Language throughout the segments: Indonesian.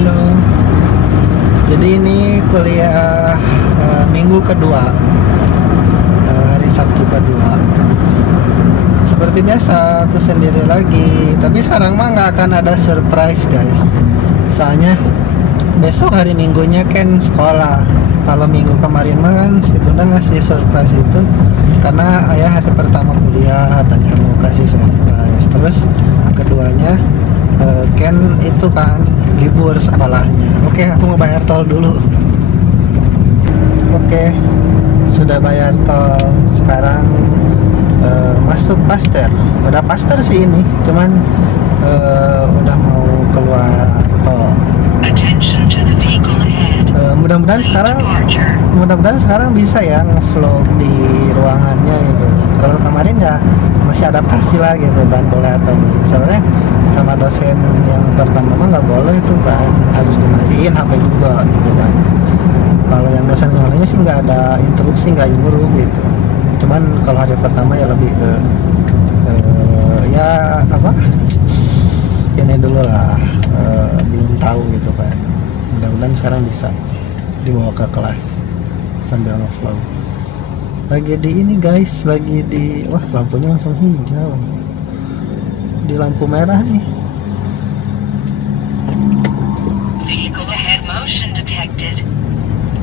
Halo. Jadi ini kuliah minggu kedua, hari Sabtu kedua. Seperti biasa aku sendiri lagi. Tapi sekarang mah nggak akan ada surprise guys. Soalnya besok hari Minggunya kan sekolah. Kalau minggu kemarin mah kan si bunda ngasih surprise itu karena ayah hari pertama kuliah katanya mau kasih surprise. Terus keduanya Ken itu kan libur sekolahnya. Oke, aku mau bayar tol dulu. Oke, sudah bayar tol. Sekarang masuk Paster. Udah Paster sih ini, cuman udah mau keluar tol. Mudah-mudahan sekarang bisa ya ngevlog di ruangannya gitu. Kalau kemarin ya masih adaptasi lah gitu kan, boleh atau enggak. Sebenarnya sama dosen yang pertama mah nggak boleh tuh kan, harus dimatiin HP juga gitu kan. Kalau yang dosen yang lainnya sih nggak ada instruksi, nggak nyuruh gitu. Cuman kalau hari pertama ya lebih ke ya apa, ini dulu lah, belum tahu gitu kan. Mudah-mudahan sekarang bisa dibawa ke kelas sambil ngevlog. Lagi di ini guys, lagi di, wah lampunya langsung hijau, di lampu merah nih. Vehicle ahead motion detected.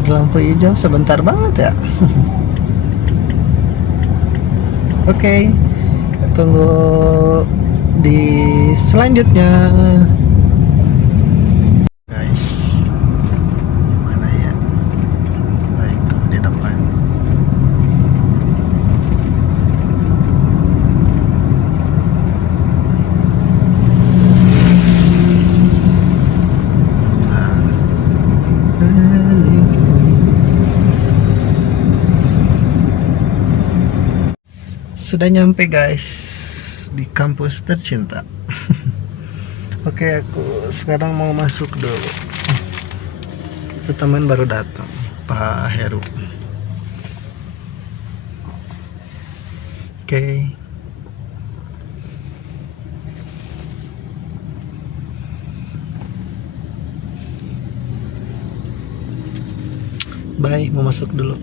Di lampu hijau sebentar banget ya. Oke, tunggu di selanjutnya guys. Mana ya? Oh, itu di depan. Sudah nyampe guys di kampus tercinta. Oke, aku sekarang mau masuk dulu. Itu teman baru datang, Pak Heru. Oke. Bye, mau masuk dulu.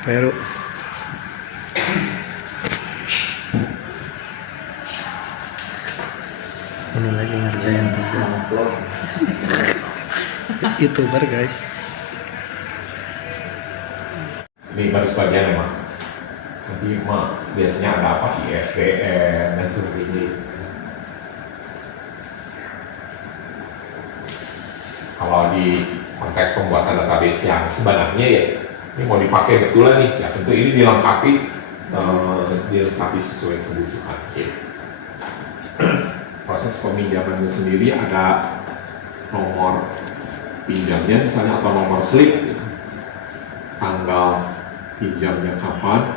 Pak Heru. Ini lagi ngerjain tugas. YouTuber guys. Ini baru sebagian emang. Nanti mah biasanya ada apa, ISBN dan sebagainya. Kalau di konteks pembuatan database yang sebenarnya ya, ini mau dipakai betulan nih, ya tentu ini dilengkapi sesuai kebutuhan. Ya. Proses peminjamannya sendiri ada nomor pinjamnya misalnya atau nomor slip, gitu. Tanggal pinjamnya kapan,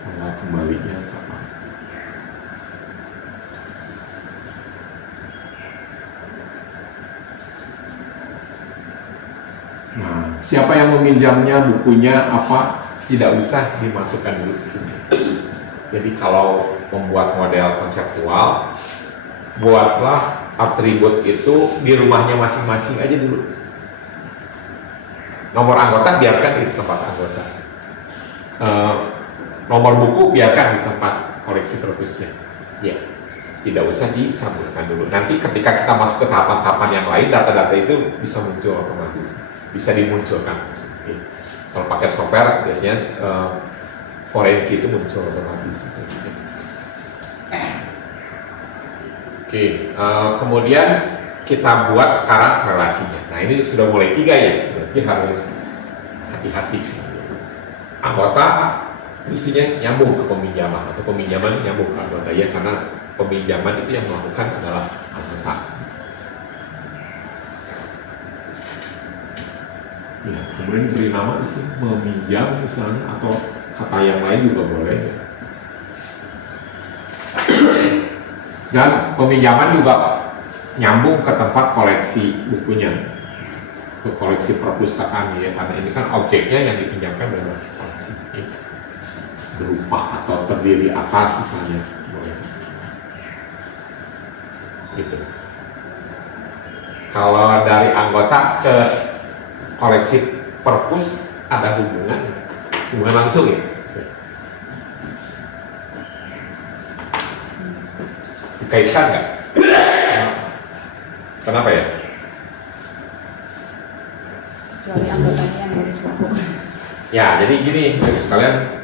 tanggal kembalinya kapan. Nah, siapa yang meminjamnya, bukunya apa, tidak usah dimasukkan dulu ke sini. Jadi kalau membuat model konseptual, buatlah atribut itu di rumahnya masing-masing aja dulu. Nomor anggota biarkan di tempat anggota. Nomor buku biarkan di tempat koleksi perpusnya. Ya, tidak usah dicampurkan dulu. Nanti ketika kita masuk ke tahapan-tahapan yang lain, data-data itu bisa muncul otomatis, bisa dimunculkan. Kalau pakai software biasanya foreign key itu muncul otomatis. Oke, kemudian kita buat sekarang relasinya. Nah ini sudah mulai 3 ya, berarti harus hati-hati. Anggota mestinya nyambung ke peminjaman, atau peminjaman nyambung ke anggota ya, karena peminjaman itu yang melakukan adalah anggota. Ya, kemudian beri nama di sini, meminjam misalnya, atau kata yang lain juga boleh. Dan peminjaman juga nyambung ke tempat koleksi bukunya, ke koleksi perpustakaan ya, karena ini kan objeknya yang dipinjamkan adalah koleksi berupa atau terdiri atas misalnya boleh. gitu. Kalau dari anggota ke koleksi perpus ada hubungan langsung ya. Dikaitkan nggak? Kenapa ya? Kecuali anggotanya yang nulis buku. Ya, jadi gini, bagus sekalian.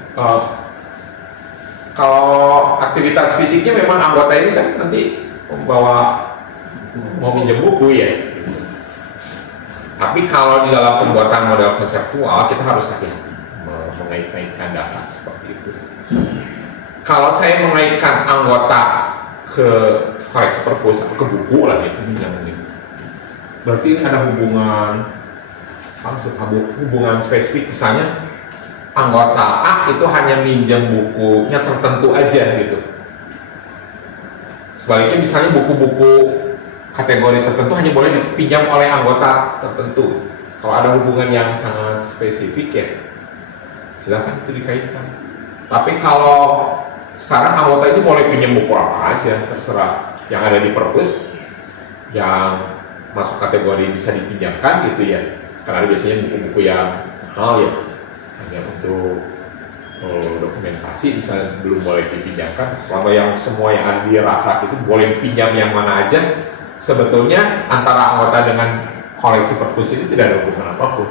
Kalau aktivitas fisiknya memang anggota ini kan nanti membawa mau minjem buku ya. Tapi kalau di dalam pembuatan model konseptual kita harus hati-hati mengait-ngaitkan data seperti itu. Kalau saya mengaitkan anggota ke koleksi perpus atau ke buku lah ya, berarti ini ada hubungan spesifik. Misalnya anggota A itu hanya minjam bukunya tertentu aja gitu. Sebaliknya misalnya buku-buku kategori tertentu hanya boleh dipinjam oleh anggota tertentu. Kalau ada hubungan yang sangat spesifik ya silahkan itu dikaitkan. Tapi kalau sekarang anggota ini boleh pinjam buku apa aja, terserah. Yang ada di perpus yang masuk kategori bisa dipinjamkan gitu ya. Karena biasanya buku-buku yang mahal ya, hanya untuk dokumentasi bisa belum boleh dipinjamkan. Selama yang semua yang ada di rak-rak itu boleh pinjam yang mana aja, sebetulnya antara anggota dengan koleksi perpus ini tidak ada hubungan apapun.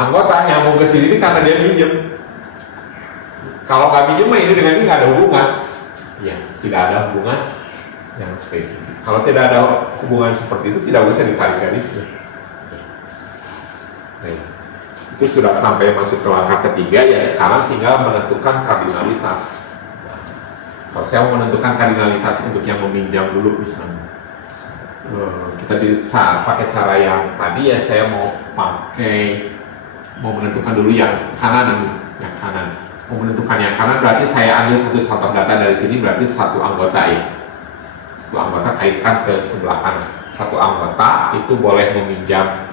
Anggota nyambung ke sini karena dia minjem. Kalau nggak minjem, ini dengan ini nggak ada hubungan. Ya, tidak ada hubungan yang spesifik. Kalau tidak ada hubungan seperti itu, tidak bisa ditarik garisnya. Nah, itu sudah sampai masuk ke langkah ketiga, ya sekarang tinggal menentukan kardinalitas. Nah, kalau saya mau menentukan kardinalitas untuk yang meminjam dulu misalnya, kita bisa pakai cara yang tadi ya, saya mau menentukan dulu yang kanan, mau menentukan yang kanan berarti saya ambil satu contoh data dari sini, berarti satu anggota ya, satu anggota kaitkan ke sebelah kanan. Satu anggota itu boleh meminjam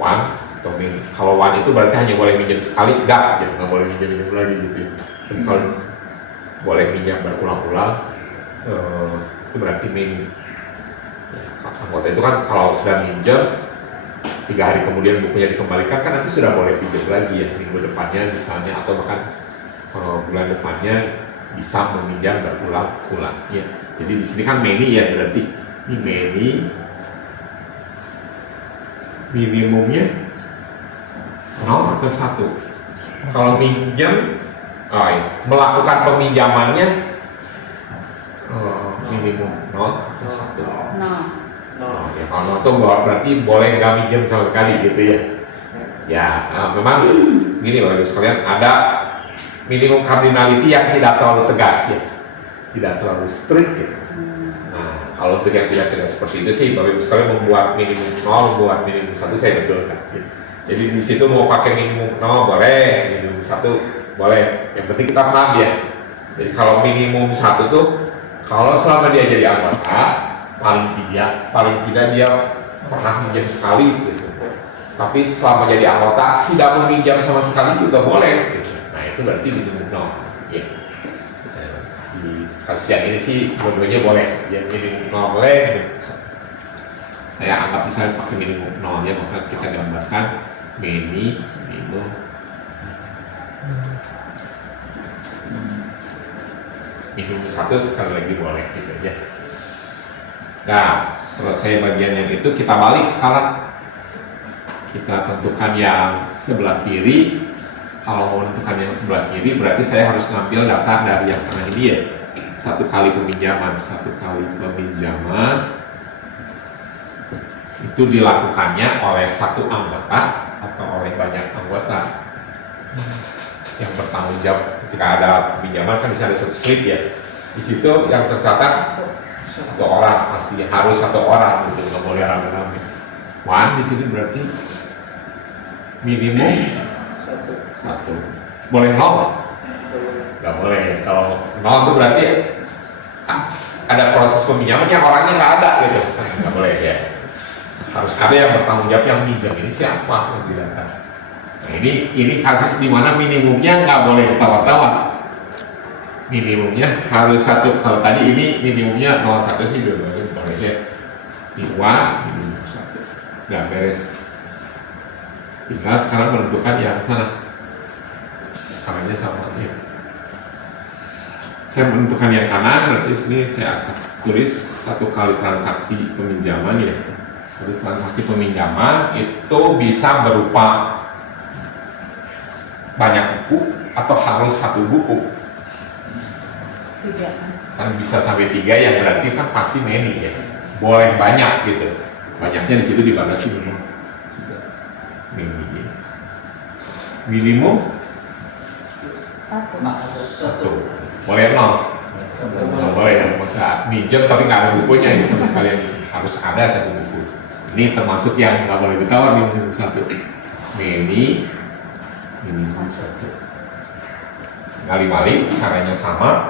one atau kalau one itu berarti hanya boleh minjam sekali, nggak boleh minjam lagi gitu. Tapi kalau boleh minjam berulang-ulang, itu berarti mini. Ya, anggota itu kan kalau sudah minjam 3 hari kemudian bukunya dikembalikan, kan nanti sudah boleh pinjam lagi ya, minggu depannya misalnya, atau bahkan bulan depannya bisa meminjam berulang-ulang ya. Jadi di sini kan many ya, berarti ini many minimumnya 0 atau 1. Kalau minjam melakukan peminjamannya minimum 0 atau 1. Ya, kalau itu berarti boleh nggak minjem sama sekali gitu ya. Ya, memang gini Bapak Ibu sekalian, ada minimum cardinality yang tidak terlalu tegas ya, tidak terlalu strict ya. Nah, kalau untuk yang tidak tegas seperti itu sih Bapak Ibu sekalian membuat minimum 0, membuat minimum 1 saya betulkan. Ya. Jadi di situ mau pakai minimum 0 boleh, minimum 1 boleh. Yang penting kita paham ya. Jadi kalau minimum 1 tuh kalau selama dia jadi anggota paling tidak dia pernah minjam sekali gitu. Tapi selama jadi anggota tidak meminjam sama sekali juga boleh gitu. Nah itu berarti minimum 0 ya. Di kasus yang ini sih dua-duanya boleh, yang minimum 0 boleh, saya anggap misalnya pakai minimum 0 nya, maka kita gambarkan minimum minimum 1 sekali lagi boleh gitu ya. Nah, selesai bagian yang itu, kita balik sekarang. Kita tentukan yang sebelah kiri. Kalau mau menentukan yang sebelah kiri, berarti saya harus ngambil data dari yang kanan ini ya. 1 kali peminjaman itu dilakukannya oleh satu anggota atau oleh banyak anggota. Yang bertanggung jawab ketika ada peminjaman kan bisa ada satu slip ya. Di situ yang tercatat 1 orang, pasti harus 1 orang gitu, nggak boleh rame-rame. One di sini berarti minimum 1. Boleh 0? Nggak boleh. Kalau 0 itu berarti ada proses peminjaman yang orangnya nggak ada gitu, nggak boleh ya. Harus ada yang bertanggung jawab yang minjam ini siapa yang didata. Nah ini kasus di mana minimumnya nggak boleh ditawar-tawar. Minimumnya harus 1. Kalau tadi ini minimumnya 0,1 sih dua-duanya ya. Dua, ini satu. Nggak beres. Tinggal sekarang menentukan yang sana. Caranya sama ya. Saya menentukan yang kanan, berarti sini saya tulis 1 kali transaksi peminjaman ya. Satu transaksi peminjaman itu bisa berupa banyak buku atau harus 1 buku. 3 kan. Kan bisa sampai 3 yang berarti kan pasti many ya. Boleh banyak gitu. Banyaknya di situ dibatasi minimum. Minimum 1. Boleh 0. Nggak boleh ya, masa minjem tapi nggak ada bukunya ya sama sekalian. Harus ada 1 buku. Ini termasuk yang nggak boleh ditawar di minimum 1. Minimum 1. Kali-kali caranya sama.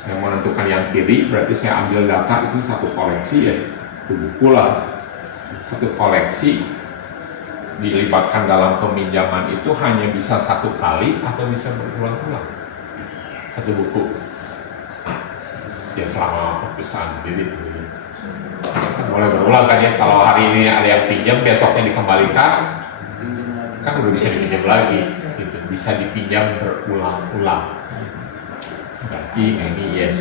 Saya menentukan yang kiri, berarti saya ambil data di sini 1 koleksi ya, 1 buku lah, 1 koleksi dilibatkan dalam peminjaman itu hanya bisa 1 kali atau bisa berulang-ulang 1 buku ya selama perpustakaan jadi kan boleh berulang kan ya. Kalau hari ini ada yang pinjam besoknya dikembalikan kan udah bisa dipinjam lagi gitu. Bisa dipinjam berulang-ulang berarti ini ya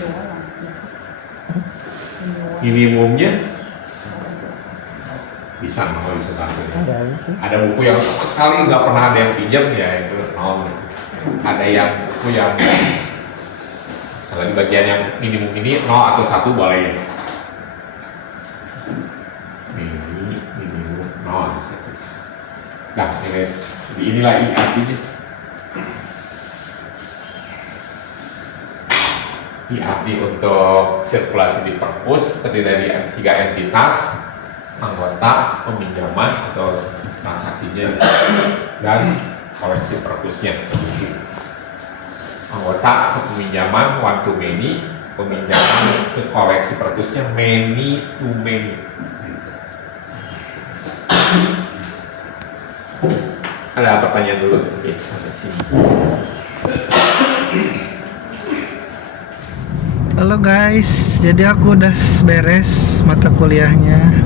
minimumnya bisa 0 bisa 1. Ada buku yang sama sekali nggak pernah ada yang pinjam ya itu 0. Ada yang buku yang kalau di bagian yang minimum ini 0 atau 1 boleh ya. Minimum 0 atau 1. Nah inilah artinya. IAP untuk sirkulasi di perpus terdiri dari 3 entitas, anggota, peminjaman atau transaksinya, dan koleksi perpusnya. Anggota ke peminjaman one to many, peminjaman ke koleksi perpusnya many to many. Ada pertanyaan dulu? Oke, sampai sini. Halo guys, jadi aku udah beres mata kuliahnya.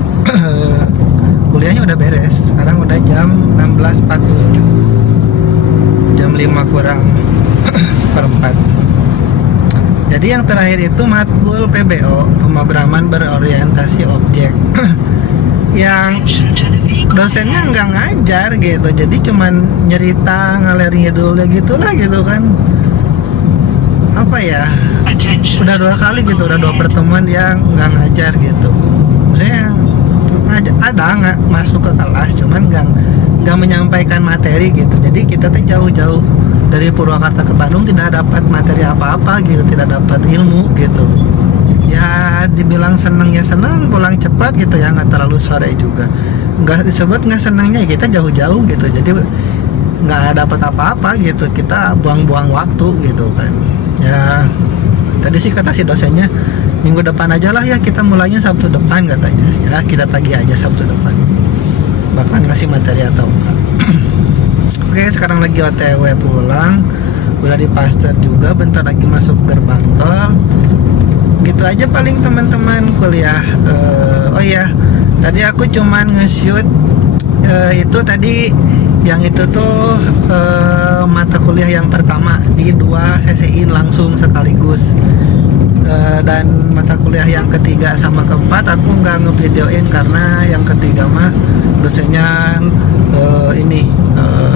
Kuliahnya udah beres. Sekarang udah jam 16.47. Jam 5 kurang 1/4. Jadi yang terakhir itu matkul PBO, pemrograman berorientasi objek. Yang dosennya nggak ngajar gitu, jadi cuman nyerita ngalir ngidulnya gitulah gitu kan. Apa ya, udah 2 kali gitu, udah 2 pertemuan dia nggak ngajar gitu. Maksudnya ada nggak masuk ke kelas, cuman nggak menyampaikan materi gitu. Jadi kita tuh jauh-jauh dari Purwakarta ke Bandung tidak dapat materi apa-apa gitu, tidak dapat ilmu gitu. Ya dibilang seneng ya seneng, pulang cepat gitu ya, nggak terlalu sore juga. Nggak disebut nggak senangnya, kita jauh-jauh gitu. Jadi nggak dapat apa-apa gitu, kita buang-buang waktu gitu kan. Ya tadi sih kata si dosennya minggu depan aja lah ya, kita mulainya Sabtu depan katanya. Ya kita tagih aja Sabtu depan bakalan ngasih materi atau enggak. Oke, sekarang lagi OTW pulang, udah di Pasteur juga, bentar lagi masuk gerbang tol. Gitu aja paling teman-teman kuliah. Oh iya, tadi aku cuman nge-shoot itu tadi yang itu tuh mata kuliah yang pertama di 2 sesiin langsung sekaligus, dan mata kuliah yang ketiga sama keempat aku nggak ngevideoin karena yang ketiga mah dosennya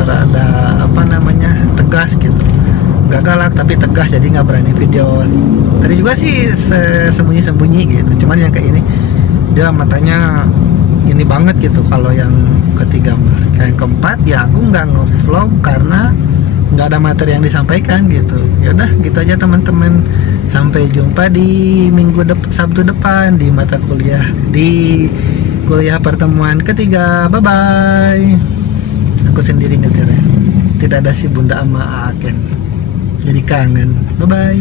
rada apa namanya tegas gitu, nggak galak tapi tegas, jadi nggak berani video. Tadi juga sih sembunyi-sembunyi gitu, cuman yang kayak ini dia matanya ini banget gitu. Kalau yang ketiga mah, kayak yang keempat ya aku nggak nge-vlog karena nggak ada materi yang disampaikan gitu. Ya udah gitu aja teman-teman, sampai jumpa di Sabtu depan di mata kuliah, di kuliah pertemuan ketiga. Bye bye. Aku sendiri nyetirnya, tidak ada si Bunda ama Aken, jadi kangen. Bye bye.